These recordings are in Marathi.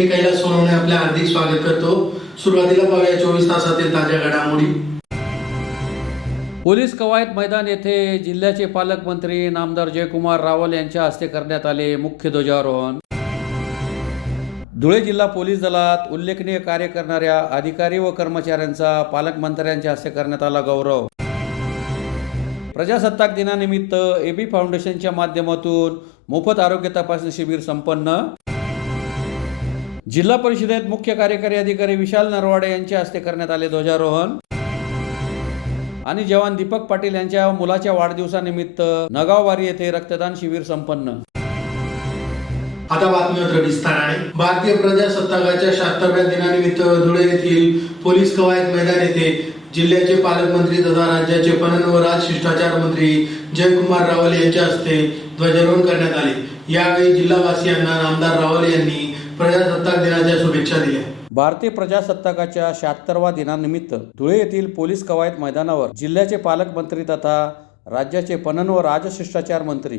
मी कैलास सोनवणे आपले हार्दिक स्वागत करतो। सुरुवातीला पाहूया 24 तासातील ताज्या घडामोडी। पोलीस कवायत मैदान येथे जिल्ह्याचे पालकमंत्री नामदार जयकुमार रावल यांच्या हस्ते करण्यात आले मुख्य ध्वजारोहण। धुळे जिल्हा पोलीस दलात उल्लेखनीय कार्य करणाऱ्या अधिकारी व कर्मचाऱ्यांचा पालकमंत्र्यांच्या हस्ते करण्यात आला गौरव। प्रजासत्ताक दिनानिमित्त एबी फाउंडेशनच्या माध्यमातून मोफत आरोग्य तपासणी शिबिर संपन्न। जिल्हा परिषदेत मुख्य कार्यकारी अधिकारी विशाल नरवाडे यांच्या हस्ते करण्यात आले ध्वजारोहण। आणि जवान दीपक पाटील यांच्या मुलाच्या वाढदिवसानिमित्त नगाववारी येथे रक्तदान शिबिर संपन्न। आता बातमीपत्र विस्ताराने। भारतीय प्रजासत्ताकाच्या 76व्या दिनानिमित्त धुळे येथील पोलीस कवायत मैदान येथे जिल्ह्याचे पालकमंत्री तथा राज्याचे पणन व राजशिष्टाचार मंत्री जयकुमार रावल यांच्या हस्ते ध्वजारोहण करण्यात आले। यावेळी जिल्हावासियांना नामदार रावल यांनी प्रजासत्ताक दिनाच्या शुभेच्छा दिल्या। भारतीय प्रजासत्ताकाच्या 76व्या दिनानिमित्त धुळे येथील पोलीस कवायत मैदानावर जिल्ह्याचे पालकमंत्री तथा राज्याचे पणन व राजशिष्टाचार मंत्री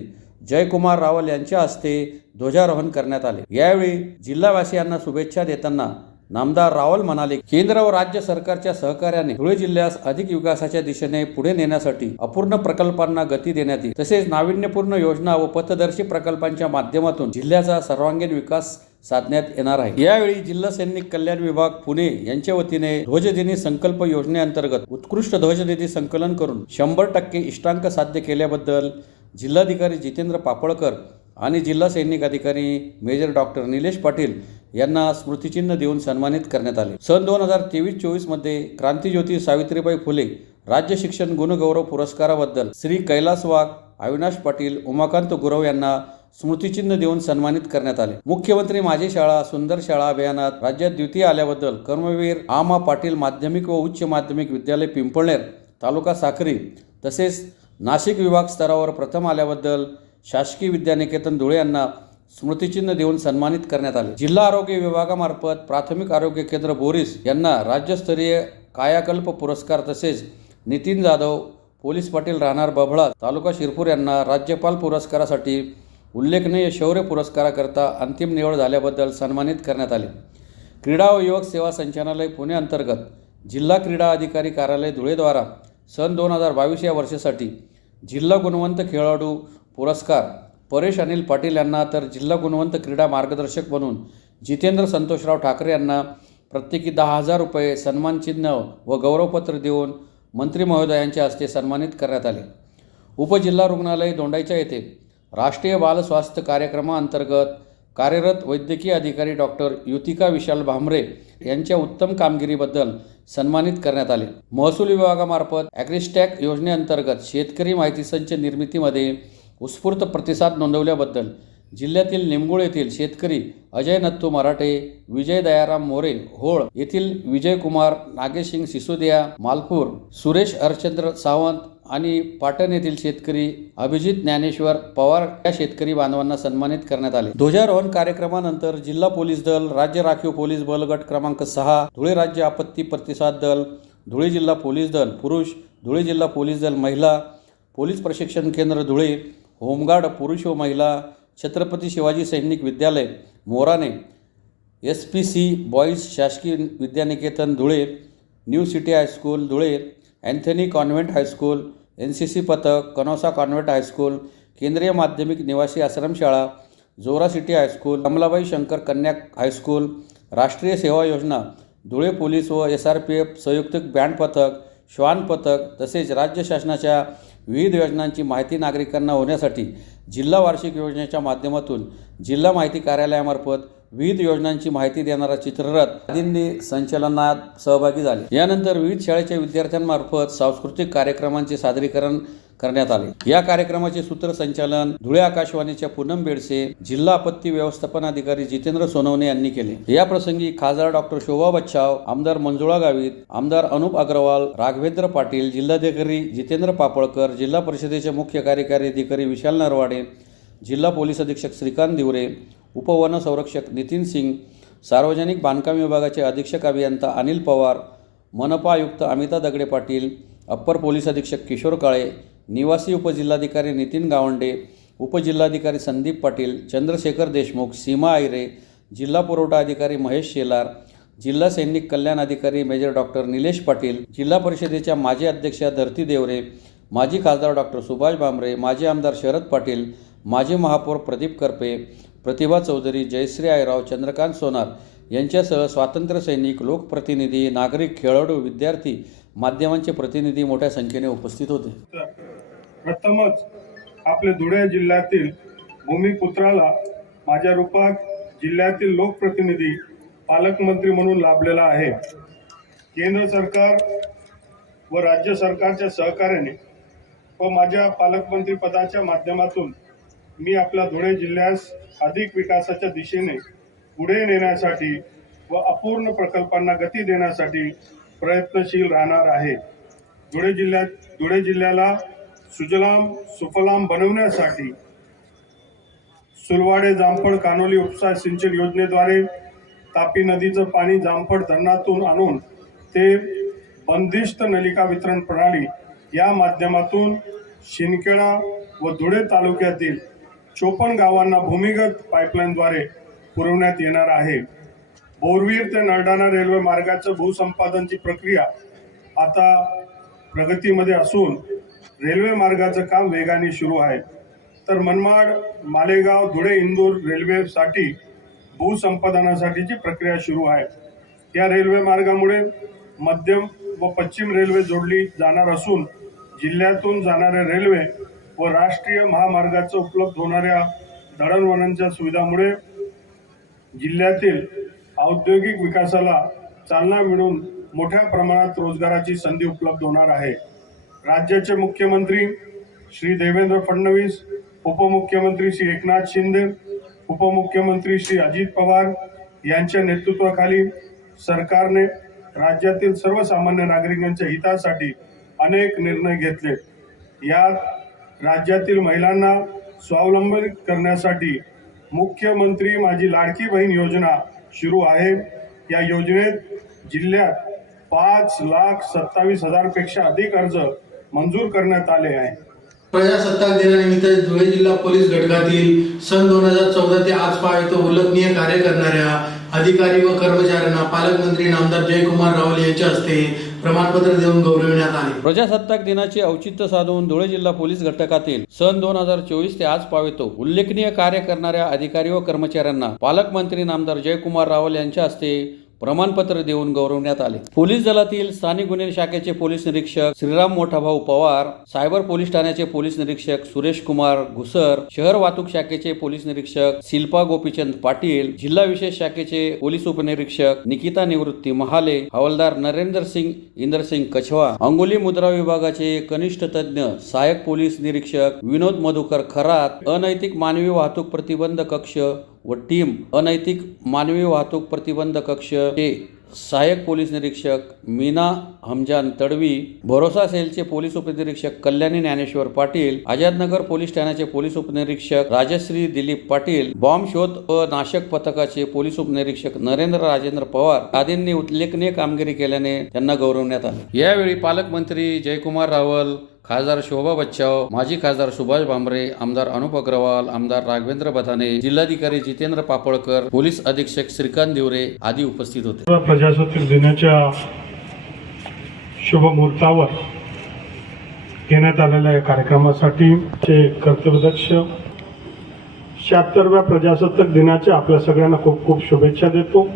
जयकुमार रावल यांच्या हस्ते ध्वजारोहण करण्यात आले। यावेळी जिल्हावासियांना शुभेच्छा देताना नामदार रावल म्हणाले, केंद्र व राज्य सरकारच्या सहकार्याने धुळे जिल्ह्यास अधिक विकासाच्या दिशेने पुढे नेण्यासाठी अपूर्ण प्रकल्पांना गती देण्यात येईल। तसेच नाविन्यपूर्ण योजना व पथदर्शी प्रकल्पांच्या माध्यमातून जिल्ह्याचा सर्वांगीण विकास साधण्यात येणार आहे। यावेळी जिल्हा सैनिक कल्याण विभाग पुणे यांच्या वतीने ध्वजदिनी संकल्प योजनेअंतर्गत उत्कृष्ट ध्वजनिधी संकलन करून 100% इष्टांक साध्य केल्याबद्दल जिल्हाधिकारी जितेंद्र पापळकर आणि जिल्हा सैनिक अधिकारी मेजर डॉक्टर निलेश पाटील यांना स्मृतिचिन्ह देऊन सन्मानित करण्यात आले। सन 2023-24 मध्ये क्रांतिज्योती सावित्रीबाई फुले राज्य शिक्षण गुणगौरव पुरस्काराबद्दल श्री कैलास वाघ, अविनाश पाटील, उमाकांत गुरव यांना स्मृतिचिन्ह देऊन सन्मानित करण्यात आले। मुख्यमंत्री माझी शाळा सुंदर शाळा अभियानात राज्यात द्वितीय आल्याबद्दल कर्मवीर आमा पाटील माध्यमिक व उच्च माध्यमिक विद्यालय पिंपळनेर तालुका साक्री तसेच नाशिक विभाग स्तरावर प्रथम आल्याबद्दल शासकीय विद्यानिकेतन धुळे यांना स्मृतिचिन्ह देऊन सन्मानित करण्यात आले। जिल्हा आरोग्य विभागामार्फत प्राथमिक आरोग्य केंद्र बोरीस यांना राज्यस्तरीय कायाकल्प पुरस्कार तसेच नितीन जाधव पोलीस पाटील राहणार बभळा तालुका शिरपूर यांना राज्यपाल पुरस्कारासाठी उल्लेखनीय शौर्य पुरस्काराकरता अंतिम निवड झाल्याबद्दल सन्मानित करण्यात आले। क्रीडा व युवक सेवा संचालनालय पुणे अंतर्गत जिल्हा क्रीडा अधिकारी कार्यालय धुळेद्वारा सन 2022 या वर्षासाठी जिल्हा गुणवंत खेळाडू पुरस्कार परेश अनिल पाटील यांना तर जिल्हा गुणवंत क्रीडा मार्गदर्शक म्हणून जितेंद्र संतोषराव ठाकरे यांना प्रत्येकी 10,000 रुपये सन्मानचिन्ह व गौरवपत्र देऊन मंत्री महोदयांच्या हस्ते सन्मानित करण्यात आले। उपजिल्हा रुग्णालय दोंडाईचा येथे राष्ट्रीय बाल स्वास्थ्य कार्यक्रमाअंतर्गत कार्यरत वैद्यकीय अधिकारी डॉक्टर युतिका विशाल भामरे यांच्या उत्तम कामगिरीबद्दल सन्मानित करण्यात आले। महसूल विभागामार्फत ॲग्रिस्टॅक योजनेअंतर्गत शेतकरी माहिती संच निर्मितीमध्ये उत्स्फूर्त प्रतिसाद नोंदवल्याबद्दल जिल्ह्यातील निमगुळ येथील शेतकरी अजय नत्तू मराठे, विजय दयाराम मोरे होळ येथील विजय कुमार, नागेशसिंग सिसोदिया मालपूर, सुरेश हरचंद्र सावंत आणि पाटण येथील शेतकरी अभिजित ज्ञानेश्वर पवार या शेतकरी बांधवांना सन्मानित करण्यात आले। ध्वजारोहण कार्यक्रमानंतर जिल्हा पोलीस दल, राज्य राखीव पोलीस बल गट क्रमांक 6, धुळे राज्य आपत्ती प्रतिसाद दल, धुळे जिल्हा पोलीस दल पुरुष, धुळे जिल्हा पोलीस दल महिला, पोलीस प्रशिक्षण केंद्र धुळे, होमगार्ड पुरुष व महिला, छत्रपती शिवाजी सैनिक विद्यालय मोराणे, SPC बॉईज शासकीय Vidyaniketan Dhule, new city high school Dhule, Anthony convent high school, NCC पथक, कनौसा कॉन्व्हेंट हायस्कूल, केंद्रीय माध्यमिक निवासी आश्रमशाळा, जोरा सिटी हायस्कूल, कमलाबाई शंकर कन्या हायस्कूल, राष्ट्रीय सेवा योजना, धुळे पोलीस व SRPF संयुक्त बँड पथक, श्वान पथक तसेच राज्य शासनाच्या विविध योजनांची माहिती नागरिकांना होण्यासाठी जिल्हा वार्षिक योजनेच्या माध्यमातून जिल्हा माहिती कार्यालयामार्फत विविध योजनांची माहिती देणारा चित्ररथ आदींनी संचलनात सहभागी झाले। यानंतर विविध शाळेच्या विद्यार्थ्यांमार्फत सांस्कृतिक कार्यक्रमांचे सादरीकरण करण्यात आले। या कार्यक्रमाचे सूत्रसंचालन धुळे आकाशवाणीच्या पूनम बेडसे, जिल्हा आपत्ती व्यवस्थापन अधिकारी जितेंद्र सोनवणे यांनी केले। या प्रसंगी खासदार डॉक्टर शोभा बच्छाव, आमदार मंजुळा गावित, आमदार अनुप अग्रवाल, राघवेंद्र पाटील, जिल्हाधिकारी जितेंद्र पापळकर, जिल्हा परिषदेचे मुख्य कार्यकारी अधिकारी विशाल नरवाडे, जिल्हा पोलीस अधीक्षक श्रीकांत दिवरे, उपवन संरक्षक नितीन सिंग, सार्वजनिक बांधकाम विभागाचे अधीक्षक अभियंता अनिल पवार, मनपा आयुक्त अमिता दगडे पाटील, अप्पर पोलीस अधीक्षक किशोर काळे, निवासी उपजिल्हाधिकारी नितीन गावंडे, उपजिल्हाधिकारी संदीप पाटील, चंद्रशेखर देशमुख, सीमा आयरे, जिल्हा पुरवठा अधिकारी महेश शेलार, जिल्हा सैनिक कल्याण अधिकारी मेजर डॉक्टर निलेश पाटील, जिल्हा परिषदेच्या माजी अध्यक्षा धरती देवरे, माजी खासदार डॉक्टर सुभाष भामरे, माजी आमदार शरद पाटील, माजी महापौर प्रदीप करपे, प्रतिभा चौधरी, जयश्री आयराव, चंद्रकांत सोनार यांच्यासह स्वातंत्र्य सैनिक, लोकप्रतिनिधी, नागरिक, खेळाडू, विद्यार्थी, माध्यमांचे प्रतिनिधी मोठ्या संख्येने उपस्थित होते. प्रथमच आपल्या धुळे जिल्ह्यातील भूमिपुत्राला माझ्या रूपात जिल्ह्यातील लोकप्रतिनिधी, पालकमंत्री म्हणून लाभलेला आहे. केंद्र सरकार व राज्य सरकारच्या सहकार्याने व माझ्या पालकमंत्री पदाच्या माध्यमातून मी आपल्या धुळे जिल्ह्यास अधिक विकासाच्या दिशेने पुढे नेण्यासाठी व अपूर्ण प्रकल्पांना गती देण्यासाठी प्रयत्नशील राहणार आहे. धुळे जिल्ह्याला सुजलाम सुफलाम बनवण्यासाठी सुलवाडे जामफळ कानोली उपसा सिंचन योजनेद्वारे तापी नदीचं पाणी जामफळ धरणातून आणून ते बंदिस्त नलिका वितरण प्रणाली या माध्यमातून शिंदखेडा व धुळे तालुक्यातील 54 गावांना भूमिगत पाईपलाईनद्वारे पुरवण्यात येणार आहे. बोरवीर ते नरडाणा रेल्वे मार्गाच्या भूसंपादनची प्रक्रिया आता प्रगतीमध्ये असून रेल्वे मार्गाचं काम वेगाने सुरू आहे. तर मनमाड, मालेगाव, धुळे, इंदूर रेल्वेसाठी भूसंपादनासाठीची प्रक्रिया सुरू आहे. या रेल्वे मार्गामुळे मध्यम व पश्चिम रेल्वे जोडली जाणार असून जिल्ह्यातून जाणाऱ्या रेल्वे व राष्ट्रीय महामार्गाचं उपलब्ध होणाऱ्या दळणवळणाच्या सुविधामुळे जिल्ह्यातील औद्योगिक विकासाला चालना मिळून मोठ्या प्रमाणात रोजगाराची संधी उपलब्ध होणार आहे. राज्याचे मुख्यमंत्री श्री देवेंद्र फडणवीस, उपमुख्यमंत्री श्री एकनाथ शिंदे, उपमुख्यमंत्री श्री अजित पवार यांच्या नेतृत्वाखाली सरकारने राज्यातील सर्वसामान्य नागरिकांच्या हितासाठी अनेक निर्णय घेतले. यात राज्यातील महिलांना स्वावलंबी करण्यासाठी मुख्यमंत्री माझी लाडकी बहीण योजना सुरू आहे. या योजनेत जिल्ह्यात 5,27,000 पेक्षा अधिक अर्ज मंजूर करण्यात आले आहे. प्रजासत्ताक दिनानिमित्त धुळे जिल्हा पोलीस घटकातील सन 2014 ते आज पर्यंत उल्लेखनीय कार्य करणाऱ्या अधिकारी व कर्मचाऱ्यांना पालकमंत्री नामदार जयकुमार रावल यांच्या हस्ते प्रमाणपत्र देऊन गौरविण्यात आले. प्रजासत्ताक दिनाचे औचित्य साधून धुळे जिल्हा पोलीस घटकातील सन 2024 ते आज पावेतो उल्लेखनीय कार्य करणाऱ्या अधिकारी व कर्मचाऱ्यांना पालकमंत्री नामदार जयकुमार रावल यांच्या हस्ते प्रमाणपत्र देऊन गौरवण्यात आले. पोलीस दलातील स्थानिक गुन्हे शाखेचे पोलीस निरीक्षक श्रीराम मोठाभाऊ पवार, सायबर पोलीस ठाण्याचे पोलीस निरीक्षक सुरेश कुमार घुसर, शहर वाहतूक शाखेचे पोलीस निरीक्षक शिल्पा गोपीचंद पाटील, जिल्हा विशेष शाखेचे पोलीस उपनिरीक्षक निकिता निवृत्ती महाले, हवालदार नरेंद्र सिंग इंद्रसिंग कछवा, अंगुली मुद्रा विभागाचे कनिष्ठ तज्ञ सहाय्यक पोलीस निरीक्षक विनोद मधुकर खरात, अनैतिक मानवी वाहतूक प्रतिबंध कक्ष व टीम अनैतिक मानवी वाहतूक प्रतिबंध कक्ष चे सहाय्यक पोलीस निरीक्षक मीना हमजान तडवी, भरोसा सेलचे पोलीस उपनिरीक्षक कल्याणी ज्ञानेश्वर पाटील, आझादनगर पोलीस ठाण्याचे पोलीस उपनिरीक्षक राजश्री दिलीप पाटील, बॉम्ब शोध व नाशक पथकाचे पोलीस उपनिरीक्षक नरेंद्र राजेंद्र पवार आदींनी उल्लेखनीय कामगिरी केल्याने त्यांना गौरवण्यात आले. यावेळी पालकमंत्री जयकुमार रावल, खासदार शोभा बच्चाव, माजी खासदार सुभाष भामरे, आमदार अनुप अग्रवाल, आमदार राघवेंद्र बथाने, जिल्हाधिकारी जितेंद्र पापळकर, पोलीस अधीक्षक श्रीकांत दिवरे आदी उपस्थित होते. प्रजासत्ताक दिनाच्या शुभ मुहूर्तावर घेण्यात आलेल्या या कार्यक्रमासाठी कर्तव्यदक्ष 76व्या प्रजासत्ताक दिनाच्या आपल्या सगळ्यांना खूप खूप शुभेच्छा देतो.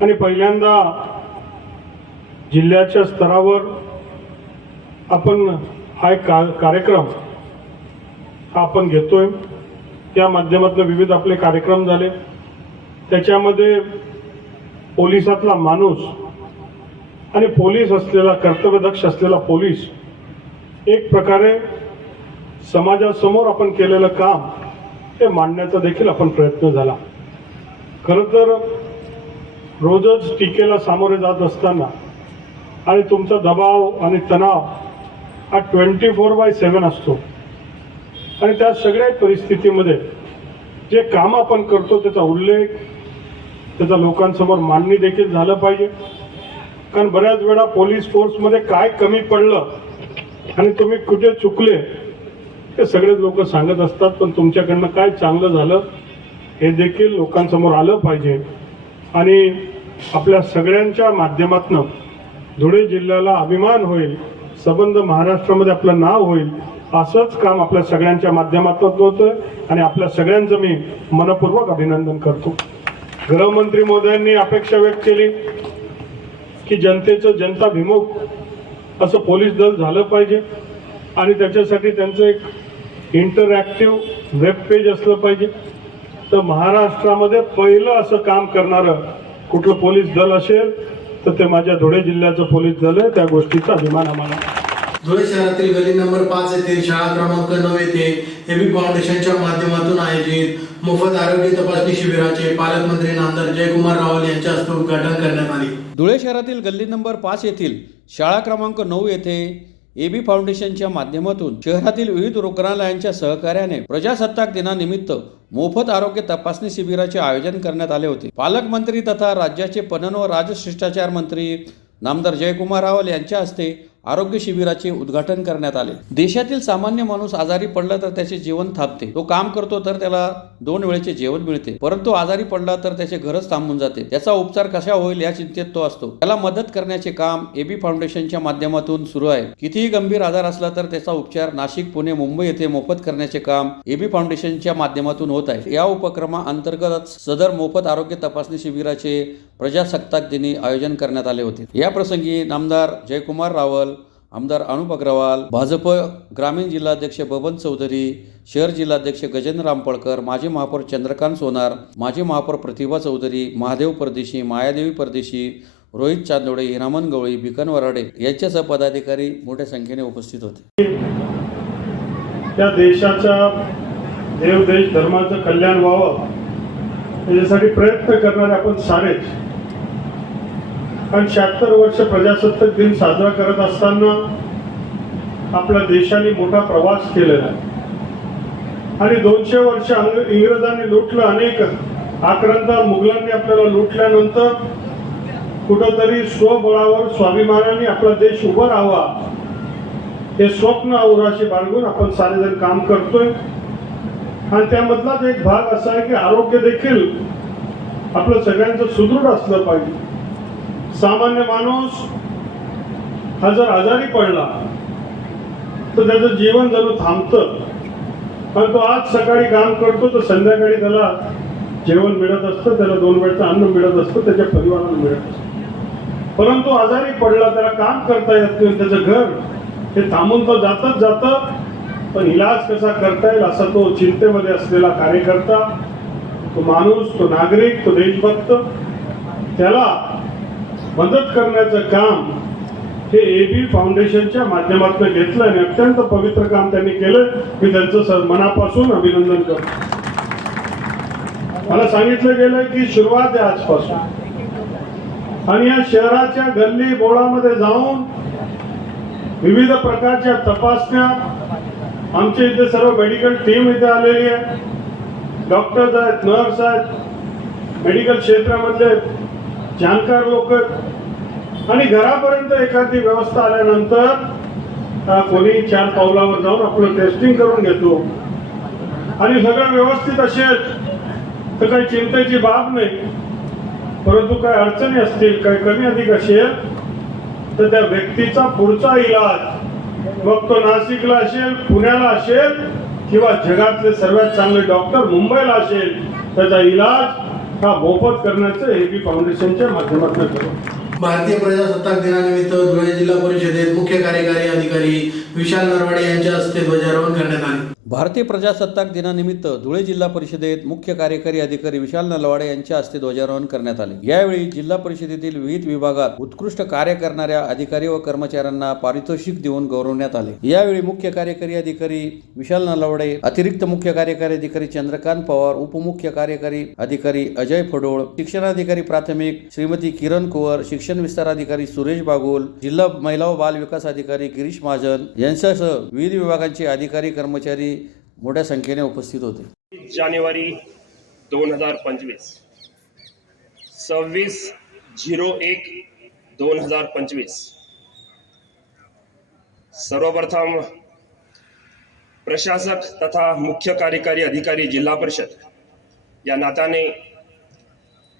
आणि पहिल्यांदा जिल्ह्याच्या स्तरावर आपण हा एक कार्यक्रम आपण घेतोय. त्या माध्यमातून विविध आपले कार्यक्रम झाले. त्याच्यामध्ये पोलिसातला माणूस आणि पोलीस असलेला कर्तव्यदक्ष असलेला पोलीस एक प्रकारे समाजासमोर आपण केलेलं काम हे मांडण्याचा देखील आपण प्रयत्न झाला. खरं तर रोजच टीकेला सामोरे जात असताना आणि तुमचा दबाव आणि तणाव हा 24/7 असतो आणि त्या सगळ्या परिस्थितीमध्ये जे काम आपण करतो त्याचा उल्लेख त्याचा लोकांसमोर मांडणी देखील झालं पाहिजे. कारण बऱ्याच वेळा पोलीस फोर्समध्ये काय कमी पडलं आणि तुम्ही कुठे चुकले हे सगळेच लोक सांगत असतात, पण तुमच्याकडनं काय चांगलं झालं हे देखील लोकांसमोर आलं पाहिजे आणि आपल्या सगळ्यांच्या माध्यमातून धुळे जिल्ह्याला अभिमान होईल, संबंध महाराष्ट्रामध्ये आपलं नाव होईल, असंच काम आपल्या सगळ्यांच्या माध्यमातून होतं आणि आपल्या सगळ्यांचं मी मनपूर्वक अभिनंदन करतो. गृहमंत्री महोदयांनी अपेक्षा व्यक्त केली की जनतेचं जनताभिमुख असं पोलीस दल झालं पाहिजे आणि त्याच्यासाठी त्यांचं एक इंटरॅक्टिव्ह वेब पेज असलं पाहिजे. तर महाराष्ट्रामध्ये पहिलं असं काम करणारं कुठलं पोलीस दल असेल तर ते माझ्या धुळे जिल्ह्याचं पोलीस दल आहे. त्या गोष्टीचा अभिमान आम्हाला. धुळे शहरातील गल्ली नंबर 5 येथील शाळा क्रमांक 9 येथे एबी फाउंडेशनच्या माध्यमातून आयोजित मोफत आरोग्य तपासणी शिबिराचे पालकमंत्री नामदार जयकुमार रावल यांच्या हस्ते उद्घाटन करण्यात आले. धुळे शहरातील गल्ली नंबर 5 येथील शाळा क्रमांक 9 येथे एबी फाउंडेशनच्या माध्यमातून शहरातील विविध रुग्णालयांच्या सहकार्याने प्रजासत्ताक दिनानिमित्त मोफत आरोग्य तपासणी शिबिराचे आयोजन करण्यात आले होते. पालकमंत्री तथा राज्याचे पणन व राजशिष्टाचार मंत्री नामदार जयकुमार रावल यांच्या हस्ते आरोग्य शिबिराचे उद्घाटन करण्यात आले. देशातील सामान्य माणूस आजारी पडला तर त्याचे जीवन थांबते. तो काम करतो तर त्याला 2 वेळेचे जेवण मिळते, परंतु आजारी पडला तर त्याचे घरच थांबून जाते. त्याचा उपचार कसा होईल या चिंतेत तो असतो. त्याला मदत करण्याचे काम एबी फाउंडेशनच्या माध्यमातून सुरू आहे. कितीही गंभीर आजार असला तर त्याचा उपचार नाशिक, पुणे, मुंबई येथे मोफत करण्याचे काम एबी फाउंडेशनच्या माध्यमातून होत आहे. या उपक्रमाअंतर्गत सदर मोफत आरोग्य तपासणी शिबिराचे प्रजासत्ताक दिनी आयोजन करण्यात आले होते. या प्रसंगी नामदार जयकुमार रावल, आमदार अनुप अग्रवाल, भाजप ग्रामीण जिल्हाध्यक्ष बबन चौधरी, शहर जिल्हाध्यक्ष गजेंद्र रामपळकर, माजी महापौर चंद्रकांत सोनार, माजी महापौर प्रतिभा चौधरी, महादेव परदेशी, मायादेवी परदेशी, रोहित चांदोडे, हिरामन गवळी, भिकन वराडे यांच्यासह पदाधिकारी मोठ्या संख्येने उपस्थित होते. त्या देशाच्या देव देश धर्माचं कल्याण व्हावं याच्यासाठी प्रयत्न करणारे आपण सारेच. कारण 76 वर्ष प्रजासत्ताक दिन साजरा करत असताना आपल्या देशाने मोठा प्रवास केलेला आहे आणि 200 वर्ष इंग्रजांनी लुटलं, अनेक आक्रांता मुघलांनी आपल्याला लुटल्यानंतर कुठंतरी स्वबळावर स्वाभिमानाने आपला देश उभा राहावा हे स्वप्न औराशी बाळगून आपण सारेजण काम करतोय. आणि त्यामधलाच एक भाग असा आहे की आरोग्य देखील आपलं सगळ्यांचं सुदृढ असलं पाहिजे. सामान्य माणूस हा जर आजारी पडला तर त्याचं जीवन जणू थांबतं. पण तो आज सकाळी काम करतो तर संध्याकाळी त्याला जेवण मिळत असतं, त्याला 2 वेळचं अन्न मिळत असतं, त्याच्या परिवाराला मिळत असतं. परंतु आजारी पडला, त्याला काम करता येत नाही, त्याचं घर हे थांबून तो जातच जातं. पण इलाज कसा करता येईल असा तो चिंतेमध्ये असलेला कार्यकर्ता, तो माणूस, तो नागरिक, तो देशभक्त, त्याला मदत करण्याचं काम हे एबी फाउंडेशनच्या माध्यमातून घेतलं आणि अत्यंत पवित्र काम त्यांनी केलं. मी त्यांचं मनापासून अभिनंदन करतो. मला सांगितलं गेलं की सुरुवात आहे आजपासून आणि या शहराच्या गल्ली बोळामध्ये जाऊन विविध प्रकारच्या तपासण्या, आमच्या इथे सर्व मेडिकल टीम इथे आलेली आहे, डॉक्टर्स आहेत, नर्स आहेत, मेडिकल क्षेत्रामधले जाणकार लोक आणि घरापर्यंत एखादी व्यवस्था आल्यानंतर कोणी 4 पावलावर जाऊन आपलं टेस्टिंग करून घेतो आणि सगळं व्यवस्थित असेल तर काही चिंतेची बाब नाही. परंतु काही अडचणी असतील, काही कमी अधिक असेल तर त्या व्यक्तीचा पुढचा इलाज मग तो नाशिकला असेल, पुण्याला असेल किंवा जगातले सर्वात चांगले डॉक्टर मुंबईला असेल, त्याचा इलाज हा मोफत करण्याचं एबी फाउंडेशनच्या माध्यमातून करू. भारतीय प्रजासत्ताक दिनानिमित्त धुळे जिल्हा परिषदेत मुख्य कार्यकारी अधिकारी विशाल नरवाडे यांच्या हस्ते ध्वजारोहण करण्यात आले. भारतीय प्रजासत्ताक दिनानिमित्त धुळे जिल्हा परिषदेत मुख्य कार्यकारी अधिकारी विशाल नलवाडे यांच्या हस्ते ध्वजारोहण करण्यात आले. यावेळी जिल्हा परिषदेतील विविध विभागात उत्कृष्ट कार्य करणाऱ्या अधिकारी व कर्मचाऱ्यांना पारितोषिक देऊन गौरवण्यात आले. यावेळी मुख्य कार्यकारी अधिकारी विशाल नलवाडे, अतिरिक्त मुख्य कार्यकारी अधिकारी चंद्रकांत पवार, उपमुख्य कार्यकारी अधिकारी अजय फडोळ, शिक्षणाधिकारी प्राथमिक श्रीमती किरण कुवर, शिक्षण विस्तार अधिकारी सुरेश बागोल, जिल्हा महिला व बाल विकास अधिकारी गिरीश महाजन यांच्यासह विविध विभागांचे अधिकारी कर्मचारी मोठ्या संख्येने उपस्थित होते. जानेवारी 2025 26/01/2025 सर्वप्रथम प्रशासक तथा मुख्य कार्यकारी अधिकारी जिल्हा परिषद या नात्याने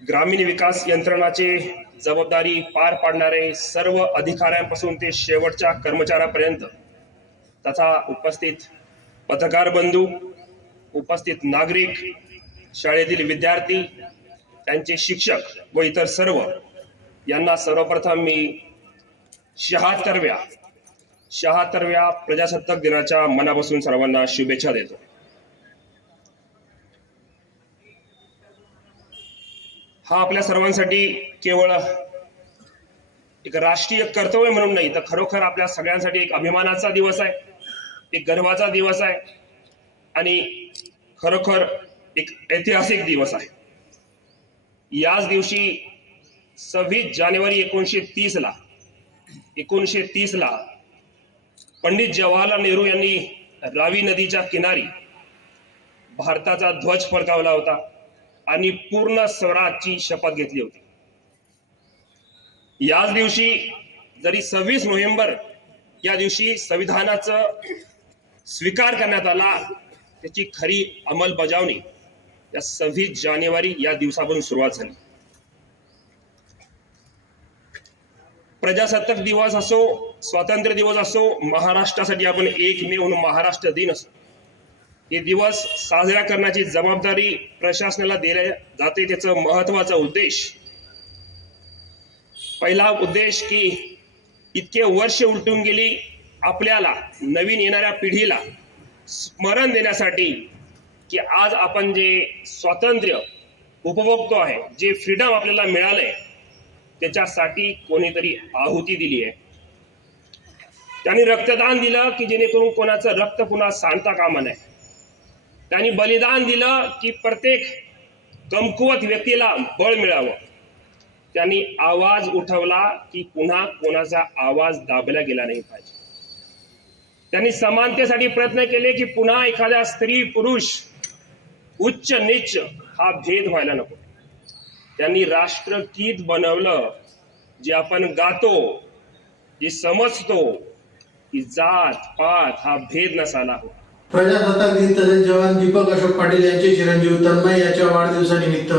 ग्रामीण विकास यंत्रणाचे जबाबदारी पार पाडणारे सर्व अधिकाऱ्यांपासून ते शेवटच्या कर्मचाऱ्यापर्यंत तथा उपस्थित पत्रकार बंधू, उपस्थित नागरिक, शाळेतील विद्यार्थी, त्यांचे शिक्षक व इतर सर्व यांना सर्वप्रथम मी 76व्या प्रजासत्ताक दिनाच्या मनापासून सर्वांना शुभेच्छा देतो. हा आपल्या सर्वांसाठी केवळ एक राष्ट्रीय कर्तव्य म्हणून नाही, तर खरोखर आपल्या सगळ्यांसाठी एक अभिमानाचा दिवस आहे, एक गर्वाचा दिवस आहे आणि खरोखर एक ऐतिहासिक दिवस आहे. याच दिवशी 26 जानेवारी 1930 ला पंडित जवाहरलाल नेहरू यांनी रावी नदीच्या किनारी भारताचा ध्वज फडकावला होता आणि पूर्ण स्वराज्याची शपथ घेतली होती. याच दिवशी जरी 26 नोव्हेंबर या दिवशी संविधानाचा स्वीकार करण्यात आला, त्याची खरी अंमलबजावणी या 26 जानेवारी या दिवसापासून सुरुवात झाली. प्रजासत्ताक दिवस असो, स्वातंत्र्य दिवस असो, महाराष्ट्रासाठी आपण 1 मे म्हणून महाराष्ट्र दिन असो, हे दिवस साजरा करण्याची जबाबदारी प्रशासनाला दिली जाते. त्याचं महत्वाचा उद्देश, पहिला उद्देश की इतके वर्ष उलटून गेली, आपल्याला नवीन येणाऱ्या पिढीला स्मरण देण्यासाठी की आज आपण जे स्वातंत्र्य उपभोगतो आहे, जे फ्रीडम आपल्याला मिळालंय, त्याच्यासाठी कोणीतरी आहुती दिली आहे. त्यांनी रक्तदान दिलं की जेणेकरून कोणाचं रक्त पुन्हा सांडता कामा नये. त्यांनी बलिदान दिलं की प्रत्येक कमकुवत व्यक्तीला बळ मिळावं. त्यांनी आवाज उठवला की पुन्हा कोणाचा आवाज दाबला गेला नाही पाहिजे. त्यांनी समानतेसाठी प्रयत्न केले की पुन्हा एखाद्या स्त्री पुरुष, उच्च नीच हा भेद व्हायला नको. त्यांनी राष्ट्रगीत बनवलं, जे आपण गातो, जे समजतो की जात पात हा भेद नसायला हवा. प्रजासत्ताक दिन तसेच जवान दीपक अशोक पाटील यांचे चिरंजीव तन्मय याच्या वाढदिवसानिमित्त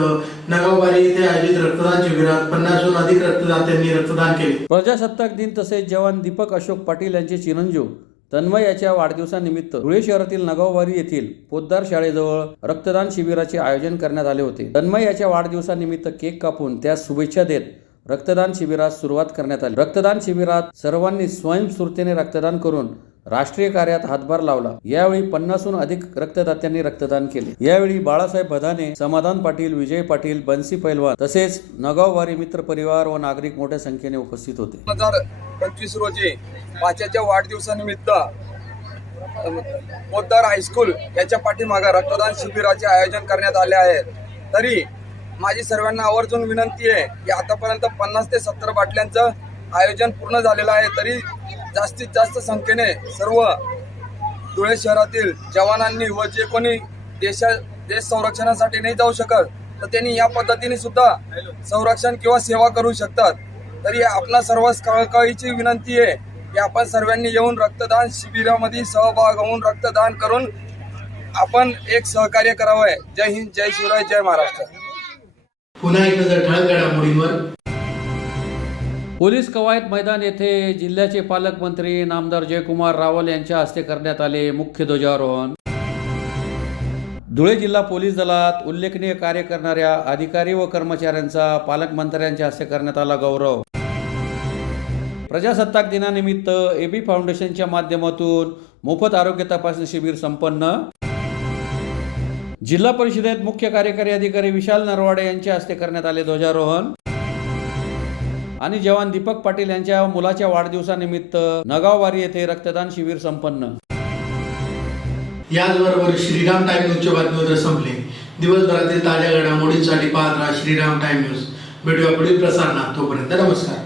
नगावबारी येथे आयोजित रक्तदान शिबिरात 50हून अधिक रक्तदात्यांनी रक्तदान केले. प्रजासत्ताक दिन तसेच जवान दीपक अशोक पाटील यांचे चिरंजीव तन्मय याच्या वाढदिवसानिमित्त धुळे शहरातील नगावबारी येथील पोद्दार शाळेजवळ रक्तदान शिबिराचे आयोजन करण्यात आले होते. तन्मय याच्या वाढदिवसानिमित्त केक कापून त्यास शुभेच्छा देत रक्तदान शिबिरास सुरुवात करण्यात आली. रक्तदान शिबिरात सर्वांनी स्वयंस्फूर्तीने रक्तदान करून राष्ट्रीय कार्यात हातभार लावला. यावेळी 50हून अधिक रक्तदात्यांनी रक्तदान केले. यावेळी बाळासाहेब बधाने, समाधान पाटील, विजय पाटील, बन्सी पैलवान तसेच नगावबारी मित्र परिवार व नागरिक मोठ्या संख्येने उपस्थित होते. 2025 रोजी पाच्याच्या वाढदिवसानिमित्त पोद्दार हायस्कूल याच्या पाठीमागे रक्तदान शिबिराचे आयोजन करण्यात आले आहे. तरी माझी सर्वांना आवर्जून विनंती आहे की आतापर्यंत 50 ते 70 बाटल्यांचं आयोजन पूर्ण झालेलं आहे. तरी जास्तीत जास्त संख्येने सर्व धुळे शहरातील जवानांनी व जे कोणी देश संरक्षणासाठी नाही जाऊ शकत, तर त्यांनी या पद्धतीने सुद्धा संरक्षण किंवा सेवा करू शकतात. तरी आपला सर्वांस कळकळीची विनंती आहे की आपण सर्वांनी येऊन रक्तदान शिबिरामध्ये सहभाग होऊन रक्तदान करून आपण एक सहकार्य करावे. जय हिंद, जय शिवराय, जय महाराष्ट्र. पुन्हा एक नजर ठळक घडामोडींवर. पोलीस कवायत मैदान येथे जिल्ह्याचे पालकमंत्री नामदार जयकुमार रावल यांच्या हस्ते करण्यात आले मुख्य ध्वजारोहण. धुळे जिल्हा पोलीस दलात उल्लेखनीय कार्य करणाऱ्या अधिकारी व कर्मचाऱ्यांचा पालकमंत्र्यांच्या हस्ते करण्यात आला गौरव. प्रजासत्ताक दिनानिमित्त एबी फाउंडेशनच्या माध्यमातून मोफत आरोग्य तपासणी शिबिर संपन्न. जिल्हा परिषदेत मुख्य कार्यकारी अधिकारी विशाल नरवाडे यांच्या हस्ते करण्यात आले ध्वजारोहण. आणि जवान दीपक पाटील यांच्या मुलाच्या वाढदिवसानिमित्त नगावबारी येथे रक्तदान शिबिर संपन्न. याचबरोबर श्रीराम टाइम न्यूजचे बातमीपत्र संपले. दिवसभरातील ताज्या घडामोडींसाठी पाहत राहा श्रीराम टाइम न्यूज. भेटूया पुढील प्रसारणात. तोपर्यंत नमस्कार.